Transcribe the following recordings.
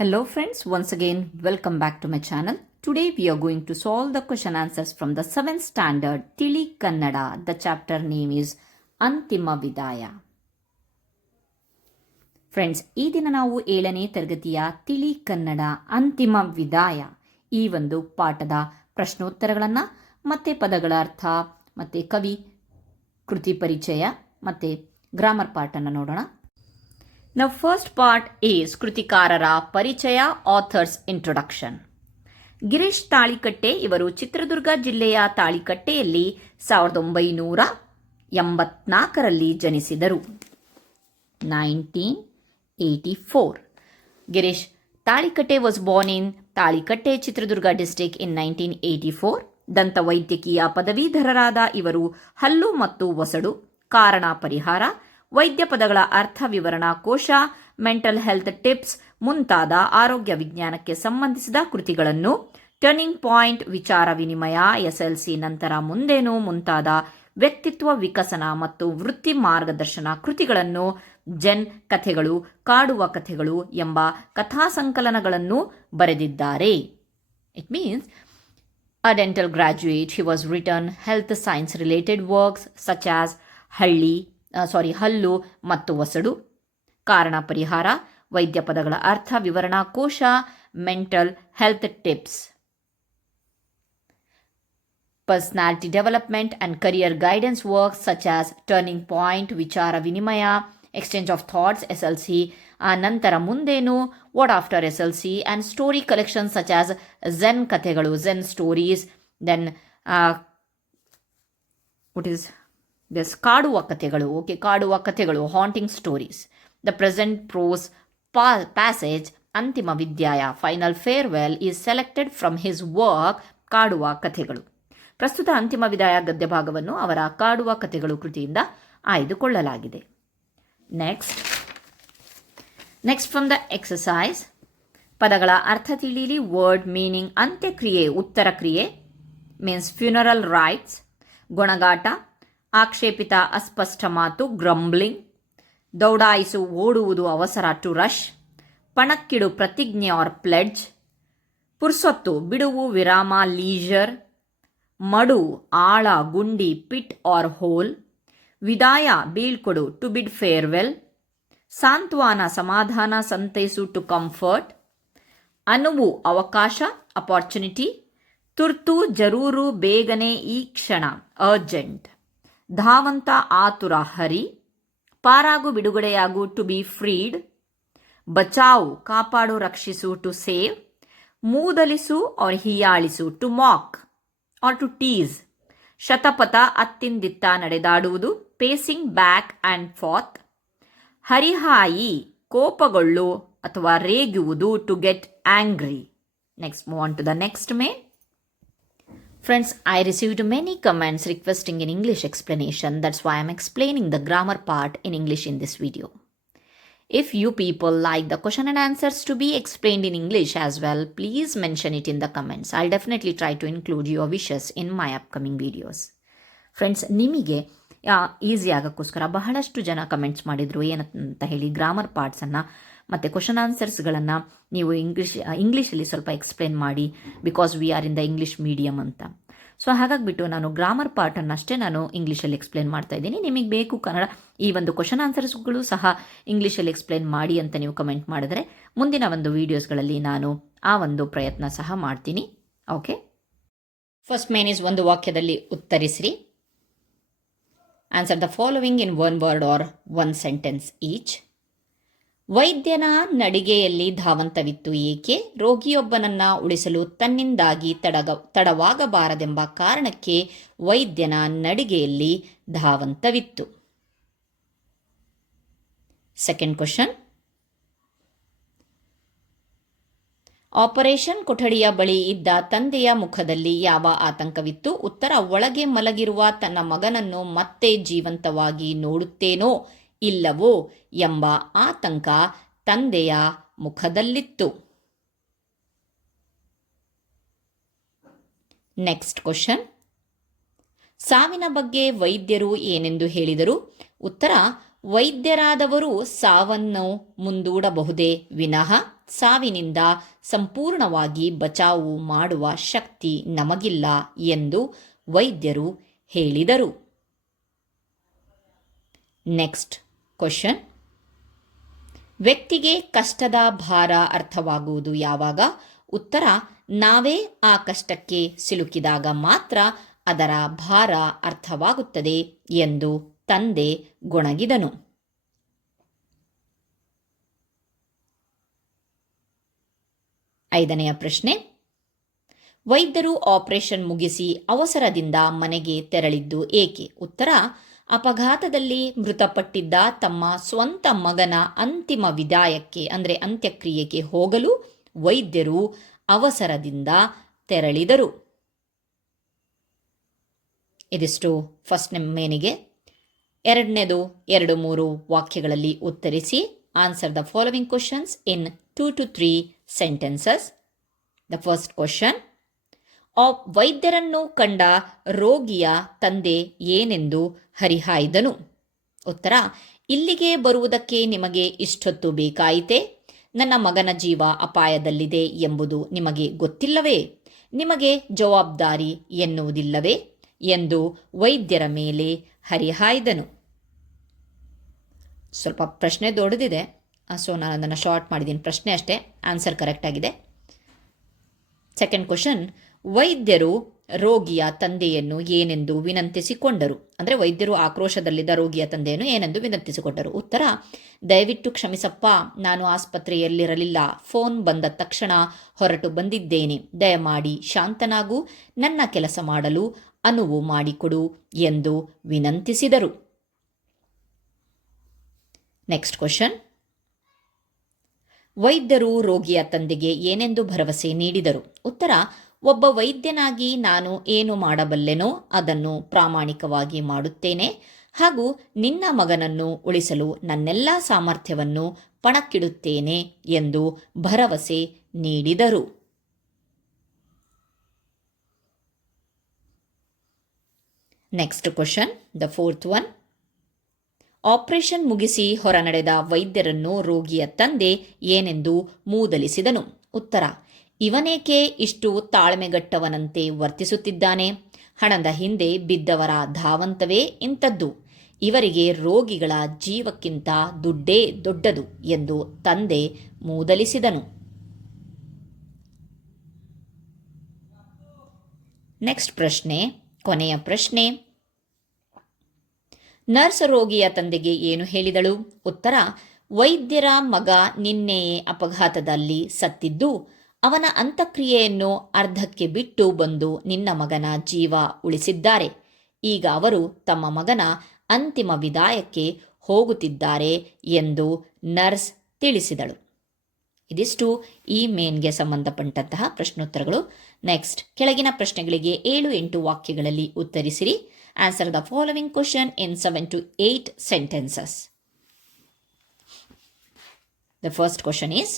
Hello friends, once again welcome back to my channel. Today we are going to solve the question answers from the 7th standard Tili Kannada. The chapter name is Antima Vidaya. Friends, ಈ ದಿನ ನಾವು 7ನೇ ತರಗತಿಯ ತಿಳಿ ಕನ್ನಡ ಅಂತಿಮ ವಿದಾಯ ಈ ಒಂದು ಪಾಠದ ಪ್ರಶ್ನೋತ್ತರಗಳನ್ನು ಮತ್ತೆ ಪದಗಳ ಅರ್ಥ ಮತ್ತೆ ಕವಿ ಕೃತಿ ಪರಿಚಯ ಮತ್ತೆ ಗ್ರಾಮರ್ ಪಾಠನ್ನು ನೋಡೋಣ. Now first part is ಕೃತಿಕಾರರ ಪರಿಚಯ, ಆಥರ್ಸ್ ಇಂಟ್ರೊಡಕ್ಷನ್. ಗಿರೀಶ್ ತಾಳಿಕಟ್ಟೆ ಇವರು ಚಿತ್ರದುರ್ಗ ಜಿಲ್ಲೆಯ ತಾಳಿಕಟ್ಟೆಯಲ್ಲಿ 1984ರಲ್ಲಿ ಜನಿಸಿದರು. 1984. Girish Talikatte was born in Talikatte, Chitradurga district in 1984. ದಂತ ವೈದ್ಯಕೀಯ ಪದವೀಧರರಾದ ಇವರು ಹಲ್ಲು ಮತ್ತು ಒಸಡು, ಕಾರಣ ಪರಿಹಾರ, ವೈದ್ಯ ಪದಗಳ ಅರ್ಥ ವಿವರಣಾ ಕೋಶ, ಮೆಂಟಲ್ ಹೆಲ್ತ್ ಟಿಪ್ಸ್ ಮುಂತಾದ ಆರೋಗ್ಯ ವಿಜ್ಞಾನಕ್ಕೆ ಸಂಬಂಧಿಸಿದ ಕೃತಿಗಳನ್ನು, ಟರ್ನಿಂಗ್ ಪಾಯಿಂಟ್, ವಿಚಾರ ವಿನಿಮಯ, ಎಸ್ಎಲ್ಸಿ ನಂತರ ಮುಂದೇನು ಮುಂತಾದ ವ್ಯಕ್ತಿತ್ವ ವಿಕಸನ ಮತ್ತು ವೃತ್ತಿ ಮಾರ್ಗದರ್ಶನ ಕೃತಿಗಳನ್ನು, ಜೆನ್ ಕಥೆಗಳು, ಕಾಡುವ ಕಥೆಗಳು ಎಂಬ ಕಥಾ ಸಂಕಲನಗಳನ್ನು ಬರೆದಿದ್ದಾರೆ. It means a dental graduate, he was written health science related works such as ಹಲ್ಲು ಮತ್ತು ಒಸಡು, ಕಾರಣ ಪರಿಹಾರ, ವೈದ್ಯ ಪದಗಳ ಅರ್ಥ ವಿವರಣಾ ಕೋಶ, mental health tips, personality development and career guidance works such as turning point, ವಿಚಾರ ವಿನಿಮಯ, ಎಕ್ಸ್ಚೇಂಜ್ ಆಫ್ ಥಾಟ್ಸ್, ಎಸ್ಎಲ್ಸಿ ನಂತರ ಮುಂದೇನು, what after SLC, and story collection such as zen ಕಥೆಗಳು, ಝೆನ್ ಸ್ಟೋರೀಸ್, ದೆನ್ ಕಾಡುವ ಕಥೆಗಳು, haunting stories. The present prose passage ಅಂತಿಮ ವಿದ್ಯಾಯ, final farewell is selected from his work ಕಾಡುವ ಕಥೆಗಳು. ಪ್ರಸ್ತುತ ಅಂತಿಮ ವಿದಾಯ ಗದ್ಯ ಭಾಗವನ್ನು ಅವರ ಕಾಡುವ ಕಥೆಗಳು ಕೃತಿಯಿಂದ ಆಯ್ದುಕೊಳ್ಳಲಾಗಿದೆ. ನೆಕ್ಸ್ಟ್ ಫ್ರಮ್ ದ ಎಕ್ಸಸೈಸ್, ಪದಗಳ ಅರ್ಥ ತಿಳಿಲಿ. ವರ್ಡ್ ಮೀನಿಂಗ್, ಅಂತ್ಯಕ್ರಿಯೆ ಉತ್ತರ ಕ್ರಿಯೆ ಮೀನ್ಸ್ ಫ್ಯೂನರಲ್ ರೈಟ್ಸ್, ಗೊಣಗಾಟ, ಆಕ್ಷೇಪಿತ ಅಸ್ಪಷ್ಟ ಮಾತು ಗ್ರಂಬ್ಲಿಂಗ್, ದೌಡಾಯಿಸು ಓಡುವುದು ಅವಸರ ಟು ರಶ್, ಪಣಕ್ಕಿಡು ಪ್ರತಿಜ್ಞೆ ಆರ್ ಪ್ಲೆಡ್ಜ್, ಪುರ್ಸೊತ್ತು ಬಿಡುವು ವಿರಾಮ ಲೀಜರ್, ಮಡು ಆಳ ಗುಂಡಿ ಪಿಟ್ ಆರ್ ಹೋಲ್, ವಿದಾಯ ಬೀಳ್ಕೊಡು ಟು ಬಿಡ್ ಫೇರ್ವೆಲ್, ಸಾಂತ್ವನ ಸಮಾಧಾನ ಸಂತೈಸು ಟು ಕಂಫರ್ಟ್, ಅನುವು ಅವಕಾಶ ಅಪಾರ್ಚುನಿಟಿ, ತುರ್ತು ಜರೂರು ಬೇಗನೆ ಈ ಕ್ಷಣ ಅರ್ಜೆಂಟ್, ಧಾವಂತ ಆತುರ ಹರಿ, ಪಾರಾಗು ಬಿಡುಗಡೆಯಾಗು ಟು ಬಿ ಫ್ರೀಡ್, ಬಚಾವು ಕಾಪಾಡು ರಕ್ಷಿಸು ಟು ಸೇವ್, ಮೂದಲಿಸು ಆರ್ ಹೀಯಾಳಿಸು to mock or to tease, ಶತಪಥ ಅತ್ತಿಂದಿತ್ತ ನಡೆದಾಡುವುದು ಪೇಸಿಂಗ್ ಬ್ಯಾಕ್ ಆ್ಯಂಡ್ ಫಾರ್ತ್, ಹರಿಹಾಯಿ ಕೋಪಗೊಳ್ಳು ಅಥವಾ ರೇಗುವುದು to get angry. Next move on to the next main. Friends, I received many comments requesting an English explanation. That's why I'm explaining the grammar part in English in this video. If you people like the question and answers to be explained in English as well, please mention it in the comments. I'll definitely try to include your wishes in my upcoming videos. Friends, ನಿಮಗೆ easy ಆಗೋಕ್ಕೋಸ್ಕರ ಬಹಳಷ್ಟು ಜನ comments ಮಾಡಿದರು ಏನಂತ ಹೇಳಿ, grammar ಪಾರ್ಟ್ಸನ್ನು ಮತ್ತು question ಆನ್ಸರ್ಸ್ಗಳನ್ನು ನೀವು ಇಂಗ್ಲೀಷಲ್ಲಿ ಸ್ವಲ್ಪ ಎಕ್ಸ್ಪ್ಲೇನ್ ಮಾಡಿ, because we are in the English medium ಅಂತ. ಸೊ ಹಾಗಾಗಿಬಿಟ್ಟು ನಾನು ಗ್ರಾಮರ್ ಪಾರ್ಟನ್ನಷ್ಟೇ ನಾನು ಇಂಗ್ಲೀಷಲ್ಲಿ ಎಕ್ಸ್ಪ್ಲೇನ್ ಮಾಡ್ತಾ ಇದ್ದೀನಿ. ನಿಮಗೆ ಬೇಕು ಕನ್ನಡ ಈ ಒಂದು ಕ್ವಶನ್ ಆನ್ಸರ್ಸ್ಗಳು ಸಹ ಇಂಗ್ಲೀಷಲ್ಲಿ ಎಕ್ಸ್ಪ್ಲೇನ್ ಮಾಡಿ ಅಂತ ನೀವು ಕಮೆಂಟ್ ಮಾಡಿದ್ರೆ ಮುಂದಿನ ಒಂದು ವೀಡಿಯೋಸ್ಗಳಲ್ಲಿ ನಾನು ಆ ಒಂದು ಪ್ರಯತ್ನ ಸಹ ಮಾಡ್ತೀನಿ. ಓಕೆ, ಫಸ್ಟ್ ಮೇನ್ ಈಸ್ ಒಂದು ವಾಕ್ಯದಲ್ಲಿ ಉತ್ತರಿಸಿರಿ. Answer the following in one word or one sentence each. ವೈದ್ಯನ ನಡಿಗೆಯಲ್ಲಿ ಧಾವಂತವಿತ್ತು ಏಕೆ? ರೋಗಿಯೊಬ್ಬನನ್ನ ಉಳಿಸಲು ತನ್ನಿಂದಾಗಿ ತಡವಾಗಬಾರದೆಂಬ ಕಾರಣಕ್ಕೆ ವೈದ್ಯನ ನಡಿಗೆಯಲ್ಲಿ ಧಾವಂತವಿತ್ತು. ಸೆಕೆಂಡ್ ಕ್ವಶನ್, ಆಪರೇಷನ್ ಕೊಠಡಿಯ ಬಳಿ ಇದ್ದ ತಂದೆಯ ಮುಖದಲ್ಲಿ ಯಾವ ಆತಂಕವಿತ್ತು? ಉತ್ತರ, ಒಳಗೆ ಮಲಗಿರುವ ತನ್ನ ಮಗನನ್ನು ಮತ್ತೆ ಜೀವಂತವಾಗಿ ನೋಡುತ್ತೇನೋ ಇಲ್ಲವೋ ಎಂಬ ಆತಂಕ ತಂದೆಯ ಮುಖದಲ್ಲಿತ್ತು. ನೆಕ್ಸ್ಟ್ ಕ್ವಶನ್, ಸಾವಿನ ಬಗ್ಗೆ ವೈದ್ಯರು ಏನೆಂದು ಹೇಳಿದರು? ಉತ್ತರ, ವೈದ್ಯರಾದವರು ಸಾವನ್ನು ಮುಂದೂಡಬಹುದೇ ವಿನಃ ಸಾವಿನಿಂದ ಸಂಪೂರ್ಣವಾಗಿ ಬಚಾವು ಮಾಡುವ ಶಕ್ತಿ ನಮಗಿಲ್ಲ ಎಂದು ವೈದ್ಯರು ಹೇಳಿದರು. Next question. ವ್ಯಕ್ತಿಗೆ ಕಷ್ಟದ ಭಾರ ಅರ್ಥವಾಗುವುದು ಯಾವಾಗ? ಉತ್ತರ: ನಾವೇ ಆ ಕಷ್ಟಕ್ಕೆ ಸಿಲುಕಿದಾಗ ಮಾತ್ರ ಅದರ ಭಾರ ಅರ್ಥವಾಗುತ್ತದೆ ಎಂದು ತಂದೆ ಗೊಣಗಿದನು. ಐದನೆಯ ಪ್ರಶ್ನೆ. ವೈದ್ಯರು ಆಪರೇಷನ್ ಮುಗಿಸಿ ಅವಸರದಿಂದ ಮನೆಗೆ ತೆರಳಿದ್ದು ಏಕೆ? ಉತ್ತರ: ಅಪಘಾತದಲ್ಲಿ ಮೃತಪಟ್ಟಿದ್ದ ತಮ್ಮ ಸ್ವಂತ ಮಗನ ಅಂತಿಮ ವಿದಾಯಕ್ಕೆ ಅಂದರೆ ಅಂತ್ಯಕ್ರಿಯೆಗೆ ಹೋಗಲು ವೈದ್ಯರು ಅವಸರದಿಂದ ತೆರಳಿದರು. ಇದಿಷ್ಟು ಫಸ್ಟ್ ಮೇನಿಗೆ. ಎರಡನೇದು 2-3 ವಾಕ್ಯಗಳಲ್ಲಿ ಉತ್ತರಿಸಿ. Answer the following questions in 2 to 3 sentences. The first question. ವೈದ್ಯರನ್ನು ಕಂಡ ರೋಗಿಯ ತಂದೆ ಏನೆಂದು ಹರಿಹಾಯ್ದನು? ಉತ್ತರ: ಇಲ್ಲಿಗೆ ಬರುವುದಕ್ಕೆ ನಿಮಗೆ ಇಷ್ಟೊತ್ತು ಬೇಕಾಯಿತೆ? ನನ್ನ ಮಗನ ಜೀವ ಅಪಾಯದಲ್ಲಿದೆ ಎಂಬುದು ನಿಮಗೆ ಗೊತ್ತಿಲ್ಲವೇ? ನಿಮಗೆ ಜವಾಬ್ದಾರಿ ಎನ್ನುವುದಿಲ್ಲವೇ ಎಂದು ವೈದ್ಯರ ಮೇಲೆ ಹರಿಹಾಯ್ದನು. ಸ್ವಲ್ಪ ಪ್ರಶ್ನೆ ದೊಡ್ಡದಿದೆ, ಸೊ ನಾನು ಅದನ್ನು ಶಾರ್ಟ್ ಮಾಡಿದ್ದೀನಿ. ಪ್ರಶ್ನೆ ಅಷ್ಟೇ, ಆನ್ಸರ್ ಕರೆಕ್ಟ್ ಆಗಿದೆ. Second question. ವೈದ್ಯರು ರೋಗಿಯ ತಂದೆಯನ್ನು ಏನೆಂದು ವಿನಂತಿಸಿಕೊಂಡರು? ಅಂದರೆ ವೈದ್ಯರು ಆಕ್ರೋಶದಲ್ಲಿದ್ದ ರೋಗಿಯ ತಂದೆಯನ್ನು ಏನೆಂದು ವಿನಂತಿಸಿಕೊಂಡರು? ಉತ್ತರ: ದಯವಿಟ್ಟು ಕ್ಷಮಿಸಪ್ಪ, ನಾನು ಆಸ್ಪತ್ರೆಯಲ್ಲಿರಲಿಲ್ಲ. ಫೋನ್ ಬಂದ ತಕ್ಷಣ ಹೊರಟು ಬಂದಿದ್ದೇನೆ. ದಯಮಾಡಿ ಶಾಂತನಾಗು, ನನ್ನ ಕೆಲಸ ಮಾಡಲು ಅನುವು ಮಾಡಿಕೊಡು ಎಂದು ವಿನಂತಿಸಿದರು. Next question. ವೈದ್ಯರು ರೋಗಿಯ ತಂದೆಗೆ ಏನೆಂದು ಭರವಸೆ ನೀಡಿದರು? ಉತ್ತರ: ಒಬ್ಬ ವೈದ್ಯನಾಗಿ ನಾನು ಏನು ಮಾಡಬಲ್ಲೆನೋ ಅದನ್ನು ಪ್ರಾಮಾಣಿಕವಾಗಿ ಮಾಡುತ್ತೇನೆ ಹಾಗೂ ನಿನ್ನ ಮಗನನ್ನು ಉಳಿಸಲು ನನ್ನೆಲ್ಲ ಸಾಮರ್ಥ್ಯವನ್ನು ಪಣಕ್ಕಿಡುತ್ತೇನೆ ಎಂದು ಭರವಸೆ ನೀಡಿದರು. Next question, the fourth one. Operation ಮುಗಿಸಿ ಹೊರನಡೆದ ವೈದ್ಯರನ್ನು ರೋಗಿಯ ತಂದೆ ಏನೆಂದು ಮೂದಲಿಸಿದನು? ಉತ್ತರ: ಇವನೇಕೆ ಇಷ್ಟು ತಾಳ್ಮೆಗಟ್ಟವನಂತೆ ವರ್ತಿಸುತ್ತಿದ್ದಾನೆ? ಹಣದ ಹಿಂದೆ ಬಿದ್ದವರ ಧಾವಂತವೇ ಇಂಥದ್ದು. ಇವರಿಗೆ ರೋಗಿಗಳ ಜೀವಕ್ಕಿಂತ ದುಡ್ಡೇ ದೊಡ್ಡದು ಎಂದು ತಂದೆ ಮೂದಲಿಸಿದನು. ನೆಕ್ಸ್ಟ್ ಪ್ರಶ್ನೆ, ಕೊನೆಯ ಪ್ರಶ್ನೆ. ನರ್ಸ್ ರೋಗಿಯ ತಂದೆಗೆ ಏನು ಹೇಳಿದಳು? ಉತ್ತರ: ವೈದ್ಯರ ಮಗ ನಿನ್ನೆಯೇ ಅಪಘಾತದಲ್ಲಿ ಸತ್ತಿದ್ದು, ಅವನ ಅಂತ್ಯಕ್ರಿಯೆಯನ್ನು ಅರ್ಧಕ್ಕೆ ಬಿಟ್ಟು ಬಂದು ನಿನ್ನ ಮಗನ ಜೀವ ಉಳಿಸಿದ್ದಾರೆ. ಈಗ ಅವರು ತಮ್ಮ ಮಗನ ಅಂತಿಮ ವಿದಾಯಕ್ಕೆ ಹೋಗುತ್ತಿದ್ದಾರೆ ಎಂದು ನರ್ಸ್ ತಿಳಿಸಿದಳು. ಇದಿಷ್ಟು ಈ ಮೇನ್ಗೆ ಸಂಬಂಧಪಟ್ಟಂತಹ ಪ್ರಶ್ನೋತ್ತರಗಳು. ನೆಕ್ಸ್ಟ್, ಕೆಳಗಿನ ಪ್ರಶ್ನೆಗಳಿಗೆ 7-8 ವಾಕ್ಯಗಳಲ್ಲಿ ಉತ್ತರಿಸಿರಿ. Answer the following question in 7 to 8 sentences. The first question is,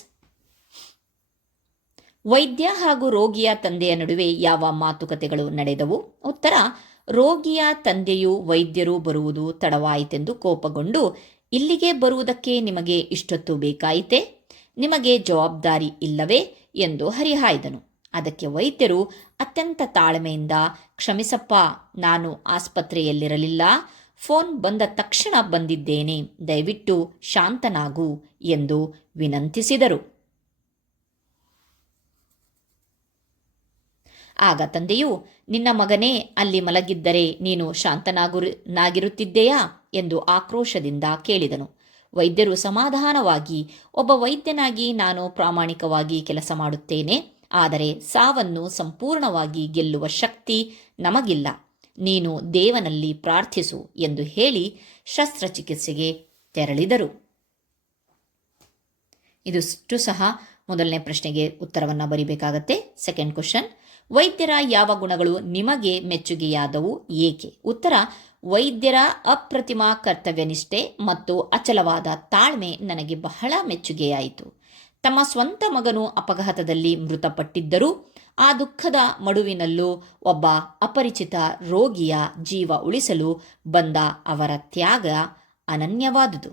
ವೈದ್ಯ ಹಾಗೂ ರೋಗಿಯ ತಂದೆಯ ನಡುವೆ ಯಾವ ಮಾತುಕತೆಗಳು ನಡೆದವು? ಉತ್ತರ: ರೋಗಿಯ ತಂದೆಯು ವೈದ್ಯರು ಬರುವುದು ತಡವಾಯಿತೆಂದು ಕೋಪಗೊಂಡು, ಇಲ್ಲಿಗೆ ಬರುವುದಕ್ಕೆ ನಿಮಗೆ ಇಷ್ಟೊತ್ತು ಬೇಕಾಯಿತೆ? ನಿಮಗೆ ಜವಾಬ್ದಾರಿ ಇಲ್ಲವೇ ಎಂದು ಹರಿಹಾಯ್ದನು. ಅದಕ್ಕೆ ವೈದ್ಯರು ಅತ್ಯಂತ ತಾಳ್ಮೆಯಿಂದ, ಕ್ಷಮಿಸಪ್ಪ, ನಾನು ಆಸ್ಪತ್ರೆಯಲ್ಲಿರಲಿಲ್ಲ. ಫೋನ್ ಬಂದ ತಕ್ಷಣ ಬಂದಿದ್ದೇನೆ. ದಯವಿಟ್ಟು ಶಾಂತನಾಗು ಎಂದು ವಿನಂತಿಸಿದರು. ಆಗ ತಂದೆಯು, ನಿನ್ನ ಮಗನೇ ಅಲ್ಲಿ ಮಲಗಿದ್ದರೆ ನೀನು ಶಾಂತನಾಗಿರುತ್ತಿದ್ದೆಯಾ ಎಂದು ಆಕ್ರೋಶದಿಂದ ಕೇಳಿದನು. ವೈದ್ಯರು ಸಮಾಧಾನವಾಗಿ, ಒಬ್ಬ ವೈದ್ಯನಾಗಿ ನಾನು ಪ್ರಾಮಾಣಿಕವಾಗಿ ಕೆಲಸ ಮಾಡುತ್ತೇನೆ, ಆದರೆ ಸಾವನ್ನು ಸಂಪೂರ್ಣವಾಗಿ ಗೆಲ್ಲುವ ಶಕ್ತಿ ನಮಗಿಲ್ಲ. ನೀನು ದೇವನಲ್ಲಿ ಪ್ರಾರ್ಥಿಸು ಎಂದು ಹೇಳಿ ಶಸ್ತ್ರಚಿಕಿತ್ಸೆಗೆ ತೆರಳಿದರು. ಇದಿಷ್ಟು ಸಹ ಮೊದಲನೇ ಪ್ರಶ್ನೆಗೆ ಉತ್ತರವನ್ನು ಬರೀಬೇಕಾಗತ್ತೆ. ಸೆಕೆಂಡ್ ಕ್ವಶನ್, ವೈದ್ಯರ ಯಾವ ಗುಣಗಳು ನಿಮಗೆ ಮೆಚ್ಚುಗೆಯಾದವು, ಏಕೆ? ಉತ್ತರ: ವೈದ್ಯರ ಅಪ್ರತಿಮ ಕರ್ತವ್ಯನಿಷ್ಠೆ ಮತ್ತು ಅಚಲವಾದ ತಾಳ್ಮೆ ನನಗೆ ಬಹಳ ಮೆಚ್ಚುಗೆಯಾಯಿತು. ತಮ್ಮ ಸ್ವಂತ ಮಗನು ಅಪಘಾತದಲ್ಲಿ ಮೃತಪಟ್ಟಿದ್ದರೂ ಆ ದುಃಖದ ಮಡುವಿನಲ್ಲೂ ಒಬ್ಬ ಅಪರಿಚಿತ ರೋಗಿಯ ಜೀವ ಉಳಿಸಲು ಬಂದ ಅವರ ತ್ಯಾಗ ಅನನ್ಯವಾದುದು.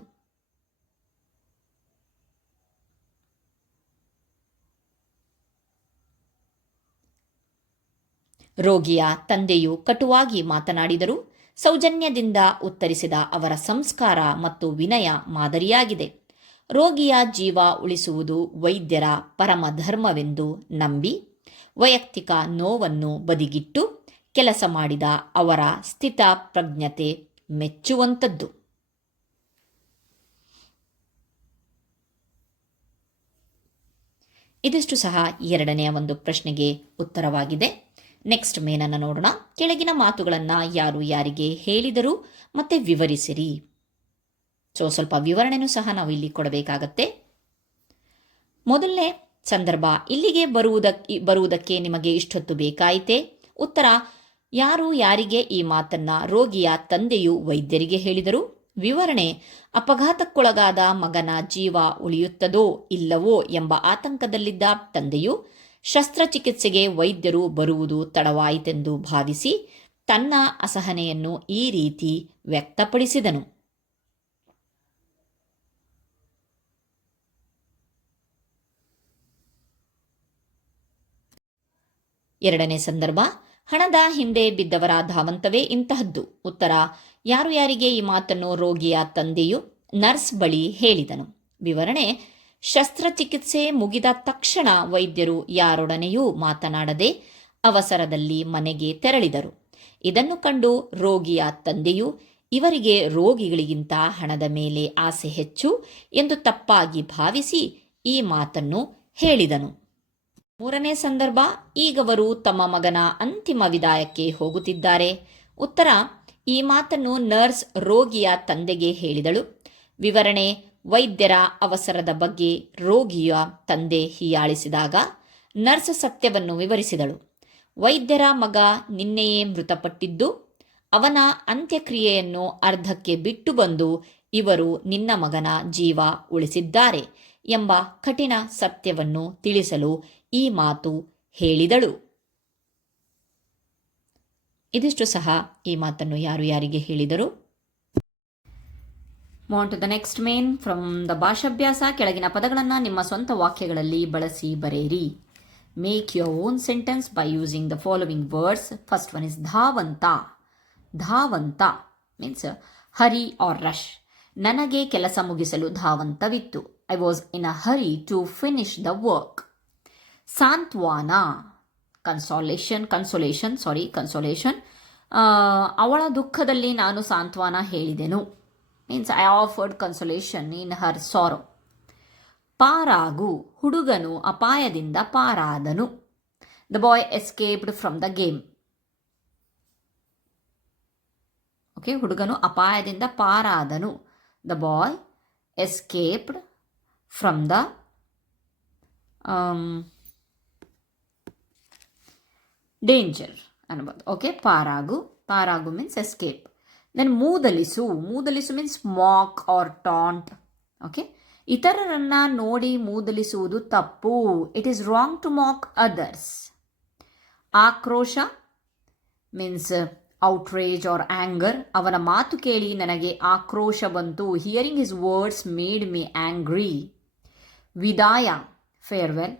ರೋಗಿಯ ತಂದೆಯು ಕಟುವಾಗಿ ಮಾತನಾಡಿದರೂ ಸೌಜನ್ಯದಿಂದ ಉತ್ತರಿಸಿದ ಅವರ ಸಂಸ್ಕಾರ ಮತ್ತು ವಿನಯ ಮಾದರಿಯಾಗಿದೆ. ರೋಗಿಯ ಜೀವ ಉಳಿಸುವುದು ವೈದ್ಯರ ಪರಮಧರ್ಮವೆಂದು ನಂಬಿ ವೈಯಕ್ತಿಕ ನೋವನ್ನು ಬದಿಗಿಟ್ಟು ಕೆಲಸ ಮಾಡಿದ ಅವರ ಸ್ಥಿತಪ್ರಜ್ಞತೆ ಮೆಚ್ಚುವಂಥದ್ದು. ಇದಿಷ್ಟು ಸಹ ಎರಡನೆಯ ಒಂದು ಪ್ರಶ್ನೆಗೆ ಉತ್ತರವಾಗಿದೆ. ನೆಕ್ಸ್ಟ್ ಮೇನನ್ನು ನೋಡೋಣ. ಕೆಳಗಿನ ಮಾತುಗಳನ್ನು ಯಾರು ಯಾರಿಗೆ ಹೇಳಿದರು ಮತ್ತೆ ವಿವರಿಸಿರಿ. ಸ್ವಲ್ಪ ವಿವರಣೆನೂ ಸಹ ನಾವು ಇಲ್ಲಿ ಕೊಡಬೇಕಾಗತ್ತೆ. ಮೊದಲನೇ ಸಂದರ್ಭ, ಇಲ್ಲಿಗೆ ಬರುವುದಕ್ಕೆ ನಿಮಗೆ ಇಷ್ಟೊತ್ತು ಬೇಕಾಯಿತೆ? ಉತ್ತರ, ಯಾರು ಯಾರಿಗೆ ಈ ಮಾತನ್ನ ರೋಗಿಯ ತಂದೆಯು ವೈದ್ಯರಿಗೆ ಹೇಳಿದರು? ವಿವರಣೆ, ಅಪಘಾತಕ್ಕೊಳಗಾದ ಮಗನ ಜೀವ ಉಳಿಯುತ್ತದೋ ಇಲ್ಲವೋ ಎಂಬ ಆತಂಕದಲ್ಲಿದ್ದ ತಂದೆಯು ಶಸ್ತ್ರಚಿಕಿತ್ಸೆಗೆ ವೈದ್ಯರು ಬರುವುದು ತಡವಾಯಿತೆಂದು ಭಾವಿಸಿ ತನ್ನ ಅಸಹನೆಯನ್ನು ಈ ರೀತಿ ವ್ಯಕ್ತಪಡಿಸಿದನು. ಎರಡನೇ ಸಂದರ್ಭ, ಹಣದ ಹಿಂದೆ ಬಿದ್ದವರ ಧಾವಂತವೇ ಇಂತಹದ್ದು. ಉತ್ತರ, ಯಾರು ಯಾರಿಗೆ ಈ ಮಾತನ್ನು ರೋಗಿಯ ತಂದೆಯು ನರ್ಸ್ ಬಳಿ ಹೇಳಿದನು? ವಿವರಣೆ, ಶಸ್ತ್ರಚಿಕಿತ್ಸೆ ಮುಗಿದ ತಕ್ಷಣ ವೈದ್ಯರು ಯಾರೊಡನೆಯೂ ಮಾತನಾಡದೆ ಅವಸರದಲ್ಲಿ ಮನೆಗೆ ತೆರಳಿದರು. ಇದನ್ನು ಕಂಡು ರೋಗಿಯ ತಂದೆಯು ಇವರಿಗೆ ರೋಗಿಗಳಿಗಿಂತ ಹಣದ ಮೇಲೆ ಆಸೆ ಹೆಚ್ಚು ಎಂದು ತಪ್ಪಾಗಿ ಭಾವಿಸಿ ಈ ಮಾತನ್ನು ಹೇಳಿದನು. ಮೂರನೇ ಸಂದರ್ಭ, ಈಗವರು ತಮ್ಮ ಮಗನ ಅಂತಿಮ ವಿದಾಯಕ್ಕೆ ಹೋಗುತ್ತಿದ್ದಾರೆ. ಉತ್ತರ, ಈ ಮಾತನ್ನು ನರ್ಸ್ ರೋಗಿಯ ತಂದೆಗೆ ಹೇಳಿದಳು. ವಿವರಣೆ, ವೈದ್ಯರ ಅವಸರದ ಬಗ್ಗೆ ರೋಗಿಯ ತಂದೆ ಹೀಯಾಳಿಸಿದಾಗ ನರ್ಸ್ ಸತ್ಯವನ್ನು ವಿವರಿಸಿದಳು. ವೈದ್ಯರ ಮಗ ನಿನ್ನೆಯೇ ಮೃತಪಟ್ಟಿದ್ದು ಅವನ ಅಂತ್ಯಕ್ರಿಯೆಯನ್ನು ಅರ್ಧಕ್ಕೆ ಬಿಟ್ಟು ಬಂದು ಇವರು ನಿನ್ನ ಮಗನ ಜೀವ ಉಳಿಸಿದ್ದಾರೆ ಎಂಬ ಕಠಿಣ ಸತ್ಯವನ್ನು ತಿಳಿಸಲು ಈ ಮಾತು ಹೇಳಿದಳು. ಇದಿಷ್ಟು ಸಹ ಈ ಮಾತನ್ನು ಯಾರು ಯಾರಿಗೆ ಹೇಳಿದರು? Move to the next main from the ಭಾಷಾಭ್ಯಾಸ. ಕೆಳಗಿನ ಪದಗಳನ್ನು ನಿಮ್ಮ ಸ್ವಂತ ವಾಕ್ಯಗಳಲ್ಲಿ ಬಳಸಿ ಬರೆಯಿರಿ. Make your own sentence by using the following words. First one is ಧಾವಂತ. ಧಾವಂತ ಮೀನ್ಸ್ ಹರಿ ಆರ್ ರಶ್. ನನಗೆ ಕೆಲಸ ಮುಗಿಸಲು ಧಾವಂತವಿತ್ತು. I was in a hurry to finish the work. ಸಾಂತ್ವನ, ಕನ್ಸೋಲೇಷನ್. ಅವಳ ದುಃಖದಲ್ಲಿ ನಾನು ಸಾಂತ್ವನ ಹೇಳಿದೆನು. Means I offered consolation in her sorrow. ಪಾರಾಗು, ಹುಡುಗನು ಅಪಾಯದಿಂದ ಪಾರಾದನು. The boy escaped from the game. Okay, ಹುಡುಗನು ಅಪಾಯದಿಂದ ಪಾರಾದನು. The boy escaped from the danger ಅನ್ನಬಹುದು. ಓಕೆ, ಪಾರಾಗು ಮೀನ್ಸ್ ಎಸ್ಕೇಪ್. ದೆನ್ ಮೂದಲಿಸು means mock or taunt. Okay, ಇತರರನ್ನ ನೋಡಿ ಮೂದಲಿಸುವುದು ತಪ್ಪು. It is wrong to mock others. ಆಕ್ರೋಶ ಮೀನ್ಸ್ ಔಟ್ರೇಜ್ ಆರ್ ಆಂಗರ್. ಅವನ ಮಾತು ಕೇಳಿ ನನಗೆ ಆಕ್ರೋಶ ಬಂತು. Hearing his words made me angry. ವಿದಾಯ, ಫೇರ್ವೆಲ್.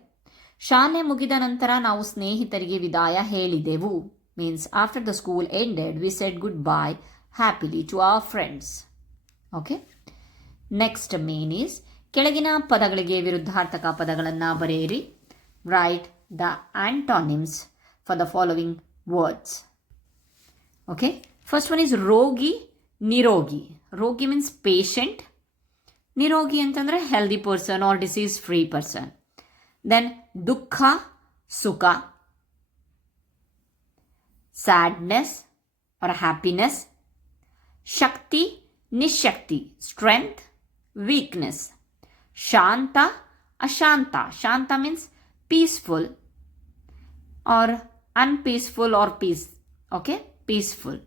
ಶಾಲೆ ಮುಗಿದ ನಂತರ ನಾವು ಸ್ನೇಹಿತರಿಗೆ ವಿದಾಯ ಹೇಳಿದೆವು. Means after the school ended we said good bye happily to our friends. Okay, next main is ಕೆಳಗಿನ ಪದಗಳಿಗೆ ವಿರುದ್ಧಾರ್ಥಕ ಪದಗಳನ್ನು ಬರೆಯಿರಿ. Write the antonyms for the following words. Okay, first one is ರೋಗಿ, ನಿರೋಗಿ. ರೋಗಿ ಮೀನ್ಸ್ ಪೇಷಂಟ್. ನಿರೋಗಿ ಅಂತಂದರೆ healthy person or disease free person. Then ದುಃಖ, ಸುಖ. Sadness or happiness. ಶಕ್ತಿ, ನಿಶಕ್ತಿ, ಸ್ಟ್ರೆಂತ್, ವೀಕ್ನೆಸ್. ಶಾಂತ, ಅಶಾಂತ. ಶಾಂತ means peaceful or unpeaceful or peace. Okay, peaceful,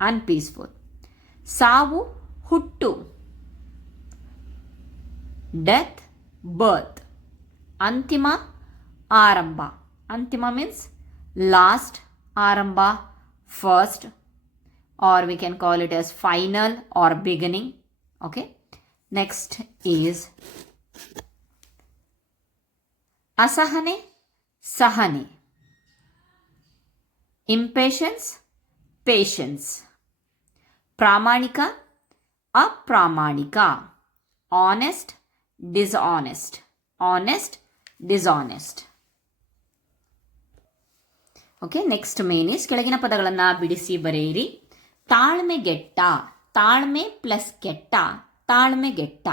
unpeaceful. ಸಾವು, ಹುಟ್ಟು. Death, birth. ಅಂತಿಮ, ಆರಂಭ. ಅಂತಿಮ ಮೀನ್ಸ್ ಲಾಸ್ಟ್, ಆರಂಭ first or we can call it as final or beginning. Okay. Next is asahane, sahane. Impatience, patience. Pramanika, apramanika. Honest, dishonest. Honest, dishonest. Okay, next main is ಕೆಳಗಿನ ಪದಗಳನ್ನು ಬಿಡಿಸಿ ಬರೆಯಿರಿ. ತಾಳ್ಮೆಗೆಟ್ಟ, ತಾಳ್ಮೆ plus ಕೆಟ್ಟ, ತಾಳ್ಮೆಗೆಟ್ಟ.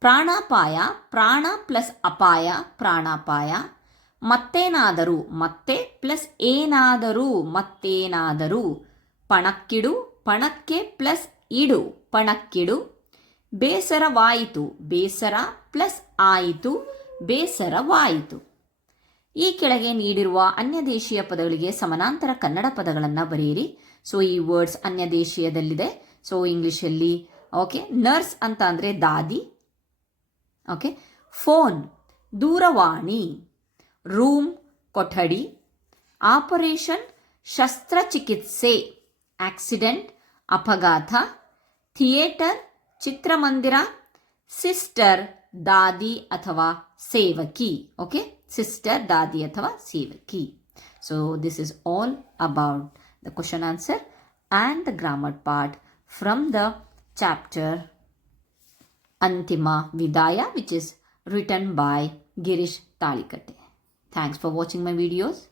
ಪ್ರಾಣಾಪಾಯ, ಪ್ರಾಣ ಪ್ಲಸ್ ಅಪಾಯ, ಪ್ರಾಣಾಪಾಯ. ಮತ್ತೇನಾದರೂ, ಮತ್ತೆ ಪ್ಲಸ್ ಏನಾದರೂ, ಮತ್ತೇನಾದರೂ. ಪಣಕ್ಕಿಡು, ಪಣಕ್ಕೆ ಪ್ಲಸ್ ಇಡು, ಪಣಕ್ಕಿಡು. ಬೇಸರವಾಯಿತು, ಬೇಸರ ಪ್ಲಸ್ ಆಯಿತು, ಬೇಸರವಾಯಿತು. ಈ ಕೆಳಗೆ ನೀಡಿರುವ ಅನ್ಯ ದೇಶೀಯ ಪದಗಳಿಗೆ ಸಮಾನಾಂತರ ಕನ್ನಡ ಪದಗಳನ್ನು ಬರೆಯಿರಿ. ಸೊ ಈ ವರ್ಡ್ಸ್ ಅನ್ಯ ದೇಶೀಯದಲ್ಲಿದೆ. ಸೊ ಇಂಗ್ಲಿಷಲ್ಲಿ ಓಕೆ, ನರ್ಸ್ ಅಂತ ಅಂದರೆ ದಾದಿ. ಓಕೆ, ಫೋನ್ ದೂರವಾಣಿ, ರೂಮ್ ಕೊಠಡಿ, ಆಪರೇಷನ್ ಶಸ್ತ್ರಚಿಕಿತ್ಸೆ, ಆಕ್ಸಿಡೆಂಟ್ ಅಪಘಾತ, ಥಿಯೇಟರ್ ಚಿತ್ರಮಂದಿರ, ಸಿಸ್ಟರ್ ದಾದಿ ಅಥವಾ ಸೇವಕಿ. ಓಕೆ, sister, dadi athava sevaki. So this is all about the question answer and the grammar part from the chapter Antima Vidaya, which is written by Girish Talikatte. Thanks for watching my videos.